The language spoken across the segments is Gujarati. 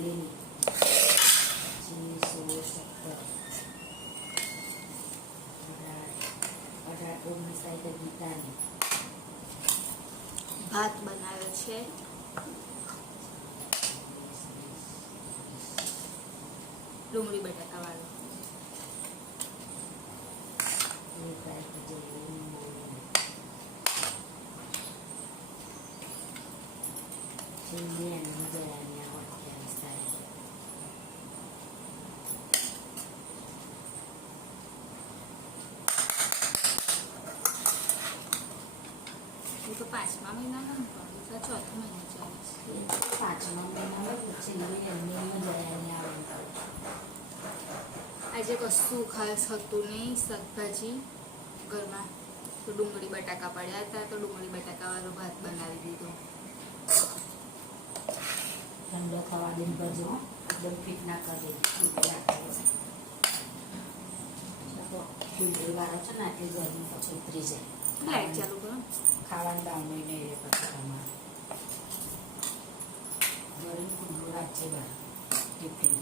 ઢોકળીની 16, 17, 18, 19 તારીખે ગીતાની. ભાત બનાવ્યો છે. ડુંગળી બટાકા વાળો. એ તો 5મા મહિનામાં ચોથો મહિનો ચાલે છે. 5મા મહિનામાં છેલ્લી એમની જયાની આવે. આજે કશું ખાસ હતું નહીં. શાકભાજી ઘરમાં તો ડુંગળી બટાકા પડ્યા હતા, તો ડુંગળી બટાકા વાળો ભાત બનાવી દીધો. ઠંડો થવા દઈને કરજો, એકદમ ફિટ ના કરી ડુંગળી વાળો છે ને આટલી ગરમી પછી ઉતરી જાય. લાઈટ ચાલુ કરો. ખાવાનું દાવનું નહીં રહે પછી તમારે ગરમ કુંડું રાખજે બહાર ટિફિન.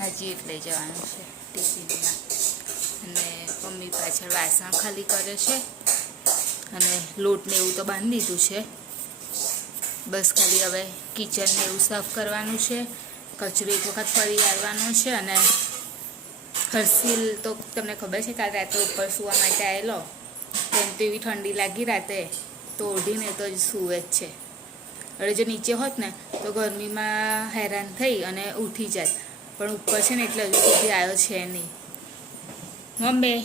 નજીક લઈ જવાનું છે ટિફિનમાં. અને મમ્મી પાછળ વાસણ ખાલી કરે છે અને લોટને એવું તો બાંધી દીધું છે. બસ ખાલી હવે કિચનને એવું સાફ કરવાનું છે. કચરો એક વખત ફરી આવવાનો છે. અને હર્ષિલ તો તમને ખબર છે કાલ રાતે ઉપર સૂવા માટે આવેલો, તેમ તો એવી ઠંડી લાગી રાતે તો ઓઢીને તો જ સૂવે જ છે. હવે જો નીચે હોત ને તો ગરમીમાં હેરાન થઈ અને ઉઠી જાય, પણ ઉપર છે ને એટલે હજુ સુધી આવ્યો છે નહીં. મમ્મી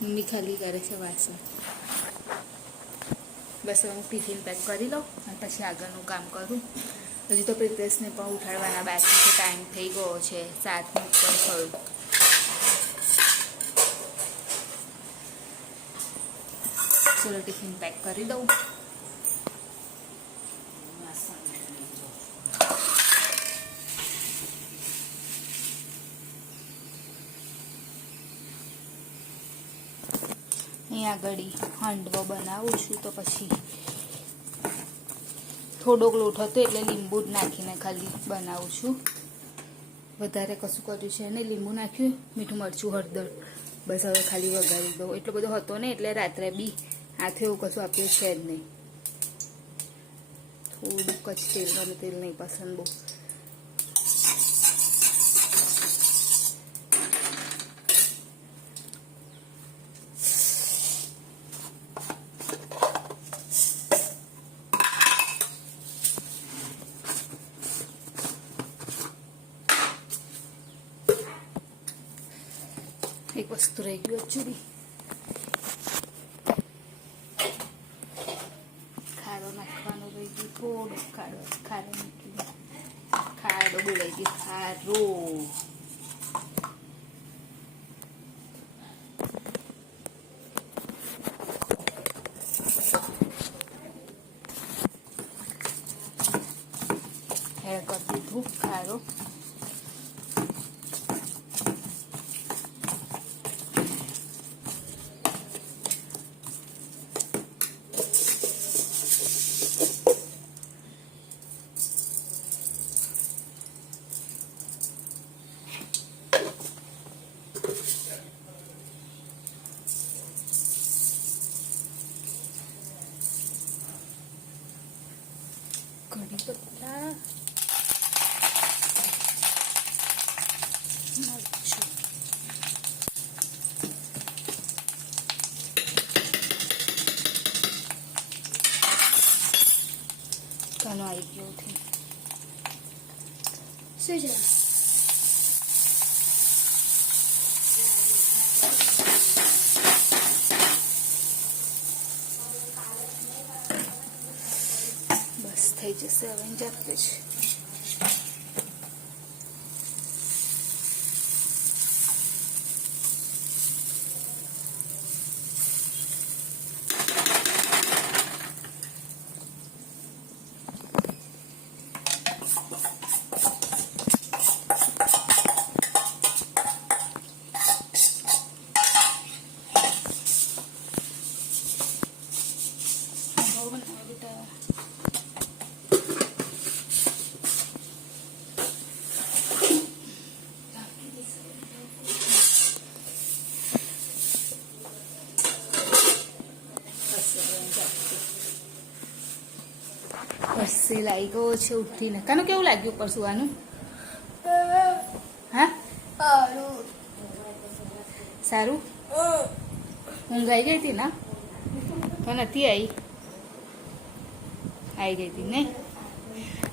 મમ્મી ખાલી કરે છે વાસણ. બસ હું ટિફિન પેક કરી લઉં અને પછી આગળનું કામ કરું. હજી તો પ્રિતેશને પણ ઉઠાડવાના બાકી છે. ટાઈમ થઈ ગયો છે, 7ની ઉપર થયું. ચલો ટિફિન પેક કરી દઉં. અહીંયા આગળ હાંડવો બનાવું છું, તો પછી થોડોક લોટ હતો એટલે લીંબુ જ નાખીને ખાલી બનાવું છું. વધારે કશું કર્યું છે ને, લીંબુ નાખ્યું, મીઠું મરચું હળદર, બસ હવે ખાલી વઘારી દઉં. એટલો બધો હતો ને એટલે રાત્રે બી હાથે એવું કશું આપ્યું છે જ નહીં. થોડુંક જ તેલ, મને તેલ નહીં પસંદ બહુ. એક વસ્તુ રહી ગયું એકચુલી, ખારો નાખવાનો રહી ગયું. થોડું ખારો નાખી, ખારો બોલાઈ ગયું, ખારો. એડ કરી દીધું ખારો. કઢી પત્તા, મરચું, કાનો આવી ગયો છે. શું છે? બસ થઈ જશે હવે જાતે જ. હર્ષિલ આવી ગયો છે ઉઠીને. કાનું કેવું લાગ્યું ઉપર સુવાનું? હા સારું. ઊંઘ આવી ગઈ હતી ના? તો નથી આવી ગઈ હતી ને.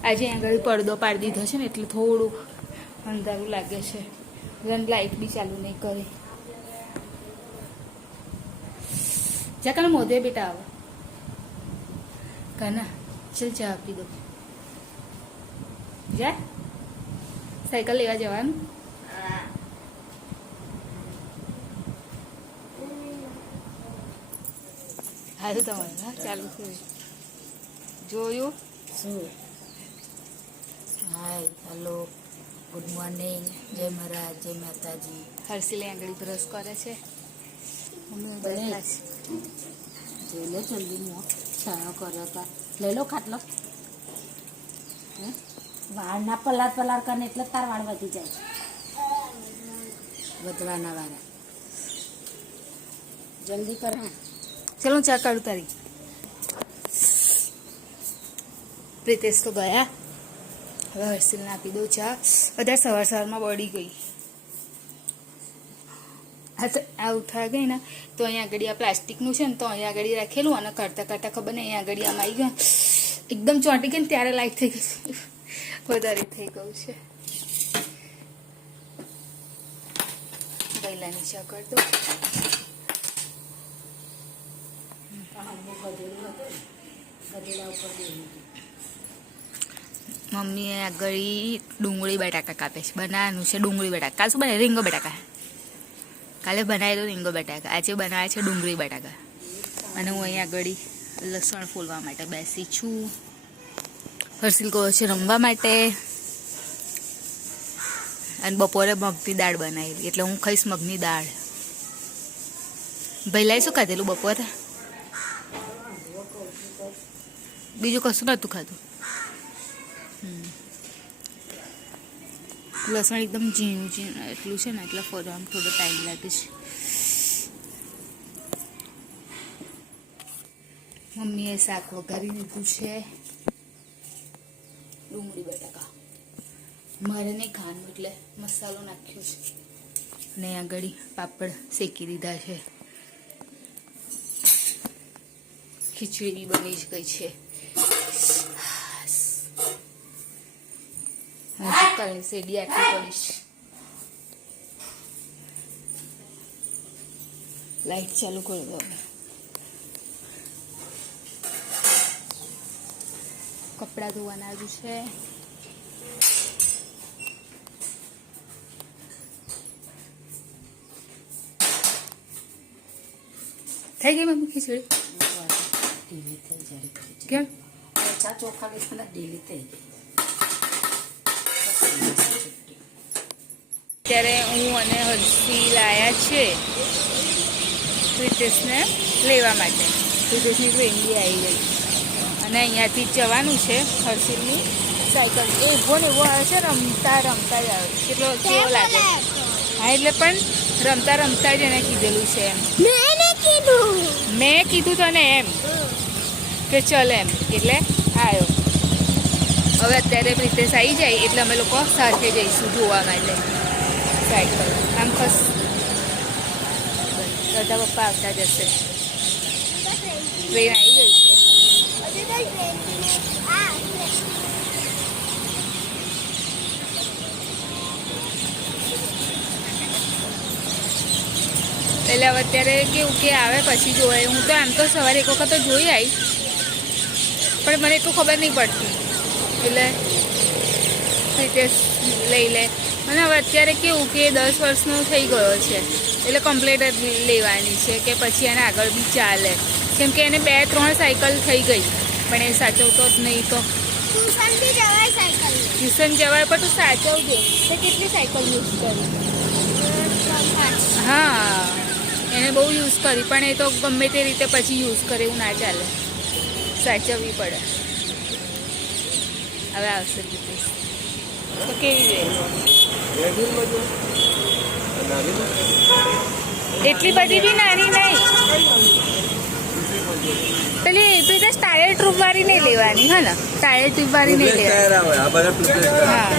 આજે આગળ પડદો પાડી દીધો છે ને એટલે થોડું અંધારું લાગે છે. લાઇટ બી ચાલુ નહીં કરે. જા કાના મોઢે બેટા આવો. કાના ચલ ચા આપી દો. જા સાયકલ લેવા જવાનું. સારું તમારે હા ચાલુ છે. જોયું શું? હાય હેલો ગુડ મોર્નિંગ જય મહારાજ જય માતાજી. હર્ષિલે આંગળી બ્રશ કરે છે. મમ્મી બને. બેઠા છે. જોઈ લો જલ્દી મો છાયો કર્યો તા લઈ લો ખાટલો. વાળના પલાર કરે એટલે તાર વાળ વધી જાય. વધવાના વાળા જલ્દી કર. હા ચલો હું ચા કાઢું તારી. પ્રિતેશ તો ગયા. હવે હર્ષિલને આપી દઉં ચા. બધા સવારમાં બળી ગઈ. આ ઉઠા ગઈ ને તો અહીંયા આગળ આ પ્લાસ્ટિકનું છે ને તો અહીંયા આગળ રાખેલું અને કરતા ખબર ને અહીંયા આગળ આમ આવી ગયું એકદમ ચોંટી ગઈ ને ત્યારે લાઈટ થઈ ગઈ. વધારે થઈ ગયું છે. પહેલાની ચા કરી દો. મમ્મીએ આગળ ડુંગળી બટાકા કાપે છે. બનાવવાનું છે ડુંગળી બટાકા. કાલ શું બનાવે? રીંગો બટાકા. કાલે બનાવેલો રીંગો બટાકા. આજે બનાવે છે ડુંગળી બટાકા. અને હું અહીંયા આગળ લસણ ફોલવા માટે બેસી છું. હર્ષિલ કહો છે રમવા માટે. અને બપોરે મગની દાળ બનાવેલી એટલે હું ખાઈશ મગની દાળ. ભૈલાએ શું ખાધેલું બપોરે? બીજું કશું નહોતું ખાધું. લસણ એકદમ ઝીણું એટલું છે ને એટલે ફોરવામાં થોડો ટાઈમ લાગે છે. મમ્મીએ શાક વઘારી દીધું છે. ડુંગળી બટાકા મારે નહીં ખાવાનું એટલે મસાલો નાખ્યો છે. અને આગળ પાપડ શેકી દીધા છે. ખીચડી બી બની જ ગઈ છે. કાલે શેરડી આટલી પડીશ. લાઈટ ચાલુ કરી દો. કપડાં ધોવાના હજુ છે. થઈ ગઈ મમ્મી ખીચડી? ઢીલી થઈ જાય. કેમ? ચા ચોખા ગઈ ઢીલી થઈ ગઈ. ત્યારે હું અને હર્ષિલ આવ્યા છે પ્રિતેશને લેવા માટે. પ્રિતેશની ટ્રેનડી આવી ગઈ અને અહીંયાથી જવાનું છે. હર્ષિલની સાયકલ એ ઉભો ને એવો આવે છે. રમતા જ આવે. કેટલો કેવો લાગે. હા એટલે પણ રમતા જ એને કીધેલું છે એમ. મેં કીધું તને એમ કે ચલ એમ એટલે આવ્યો. હવે અત્યારે પ્રિતેશ આવી જાય એટલે અમે લોકો સાથે જઈશું જોવા માટે સાયકલ. આમ ખસ બધા પપ્પા આવતા જશે. ટ્રેન આવી ગઈ છે. એટલે હવે અત્યારે કેવું કે આવે પછી જોવાય. હું તો આમ તો સવારે એક વખત તો જોઈ આવી પણ મને એટલું ખબર નહીં પડતી એટલે પ્રિતેશ લઈ લે. અને હવે અત્યારે કેવું કે 10 વર્ષનો થઈ ગયો છે એટલે કમ્પ્લેટ જ લેવાની છે કે પછી એને આગળ બી ચાલે. કેમ કે એને 2-3 સાયકલ થઈ ગઈ પણ એ સાચવતો જ નહીં. તો ટ્યુશન જવાય પણ તું સાચવજે. તો કેટલી સાયકલ યુઝ કરી? હા એને બહુ યુઝ કરી પણ એ તો ગમે તે રીતે પછી યુઝ કરે એવું ના ચાલે. સાચવવી પડે. હવે આવશે પ્રિતેશ તો કેવી એટલી બધી બી નાની નહીં. પેલી પેલી ટાયર ટ્યુબ વાળી નહીં લેવાની હા ને ટાયર ટ્યુબ વાળી નહીં લેવાની હા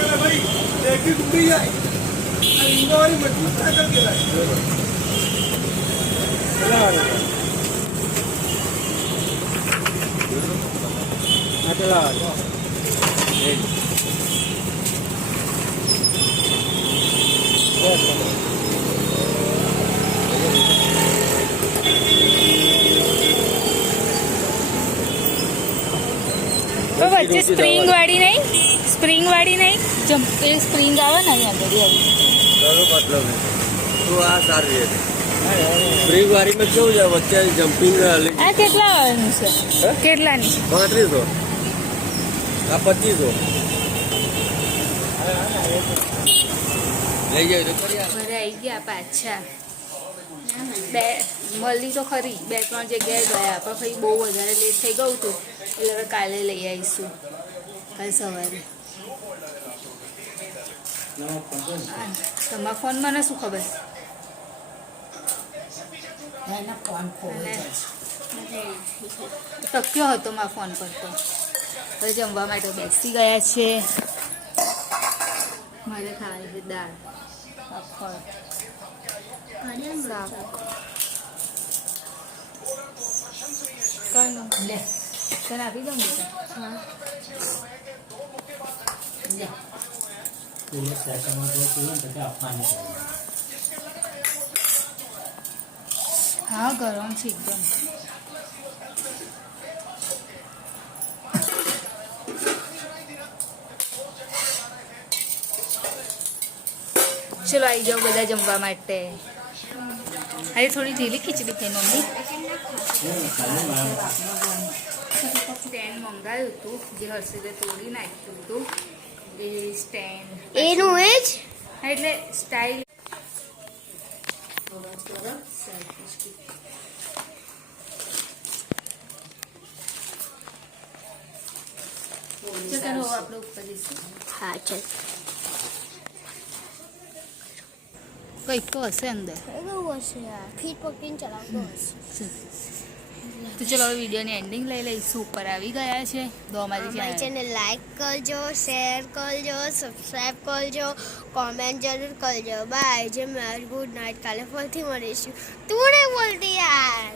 તો વચ્ચે સ્પ્રિંગ વાળી નહીં એ સ્પ્રિંગ આવે ને અહીંયા આગળ મતલબ તો આ સારી છે સ્પ્રિંગ વાળીમાં કેવું છે વચ્ચે જમ્પિંગ આ કેટલા વાળાનું છે કેટલાની 3500 આ 2500 લઈ જાય તો કરી ઘરે આવી ગયા પાછા બે મળી તો ખરી 2-3 જગ્યાએ ગયા પણ પછી બહુ વધારે લેટ થઈ ગયું હતું એટલે હવે કાલે લઈ આવીશું કાલે સવારે તમારા ફોનમાં ને શું ખબર એના ફોન ખોવાઈ જાય છે. ટક્યો હતો મારા ફોન પર તો હવે જમવા માટે બેસી ગયા છે મારે ખાવાની છે દાળ પાપડ શાક કઈનું લે તને આપી દઉં બેટા હા લે હા ગરમ છે એકદમ ચલો આવી જાઓ બધા જમવા માટે આજે થોડી ઢીલી ખીચડી થઈ મમ્મી સ્ટેન્ડ મંગાવ્યું હતું જે હર્ષિદે તોડી નાખ્યું હતું એ સ્ટેન્ડ એનું એ જ હા એટલે સ્ટાઇલ ચલો આપણે ઉપર જઈશું હા ચાલ કંઈક તો હશે અંદર કેવું હશે યાર ફીટ પકડીને ચલાવતો હશે તો ચલો હવે વિડીયોની એન્ડિંગ લઈ લઈશું ઉપર આવી ગયા છે તો અમારી મારી ચેનલ ચેનલ લાઈક કરજો શેર કરજો સબસ્ક્રાઈબ કરજો કોમેન્ટ જરૂર કરજો બાય જે મારી ગુડ નાઇટ કાલે ફરીથી મળીશું તું નહીં બોલતી યાર